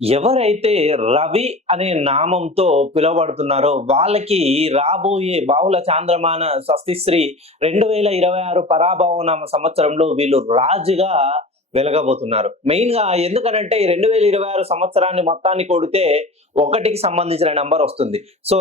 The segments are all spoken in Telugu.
ఎవరైతే రవి అనే నామంతో పిలువబడుతున్నారో వాళ్ళకి రాబోయే బావుల చాంద్రమాన స్వస్తిశ్రీ 2026 పరాభవనామ సంవత్సరంలో వీళ్ళు రాజుగా వెలగబోతున్నారు. మెయిన్‌గా ఎందుకనంటే ఈ 2026 సంవత్సరాన్ని మొత్తాన్ని కూడితే 1కి సంబంధించిన నంబర్ వస్తుంది. సో,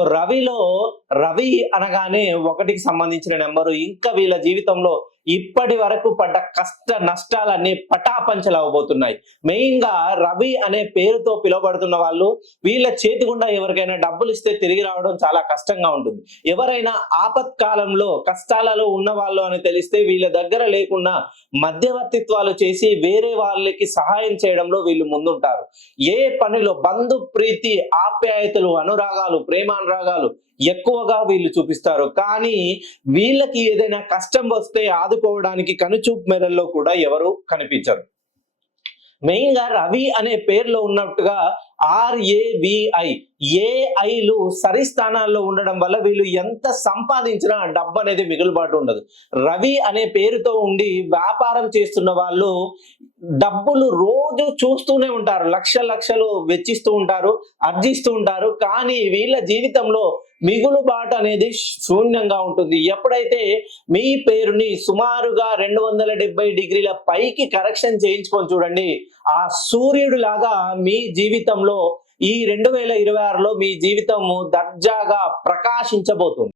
రవి అనగానే 1కి సంబంధించిన నంబరు ఇంకా వీళ్ళ జీవితంలో ఇప్పటి వరకు పడ్డ కష్ట నష్టాలన్నీ పటాపంచలవ్వబోతున్నాయి. మెయిన్‌గా రవి అనే పేరుతో పిలువబడుతున్న వాళ్ళు వీళ్ళ చేతి గుండా ఎవరికైనా డబ్బులిస్తే తిరిగి రావడం చాలా కష్టంగా ఉంటుంది. ఎవరైనా ఆపత్కాలంలో కష్టాలలో ఉన్నవాళ్ళు అని తెలిస్తే వీళ్ళ దగ్గర లేకున్నా మధ్యవర్తిత్వాలు చేసి వేరే వాళ్ళకి సహాయం చేయడంలో వీళ్ళు ముందుంటారు. ఏ పనిలో బంధు ప్రీతి, ఆప్యాయతలు, అనురాగాలు, ప్రేమానురాగాలు ఎక్కువగా వీళ్ళు చూపిస్తారు. కానీ వీళ్ళకి ఏదైనా కష్టం వస్తే ఆదుకోవడానికి కనుచూపు మేరల్లో కూడా ఎవరు కనిపించరు. మెయిన్‌గా రవి అనే పేరులో ఉన్నట్టుగా ఆర్ఏవిఐ, ఏఐలు సరి స్థానాల్లో ఉండడం వల్ల వీళ్ళు ఎంత సంపాదించినా డబ్బనేది మిగులుబాటు ఉండదు. రవి అనే పేరుతో ఉండి వ్యాపారం చేస్తున్న వాళ్ళు డబ్బులు రోజు చూస్తూనే ఉంటారు. లక్షలు లక్షలు వెచ్చిస్తూ ఉంటారు, ఆర్జిస్తూ ఉంటారు. కానీ వీళ్ళ జీవితంలో మిగులుబాటు అనేది శూన్యంగా ఉంటుంది. ఎప్పుడైతే మీ పేరుని సుమారుగా 270 డిగ్రీల పైకి కరెక్షన్ చేయించుకొని చూడండి. ఆ సూర్యుడు లాగా మీ జీవితంలో ఈ 2026లో మీ జీవితము దర్జాగా ప్రకాశించబోతుంది.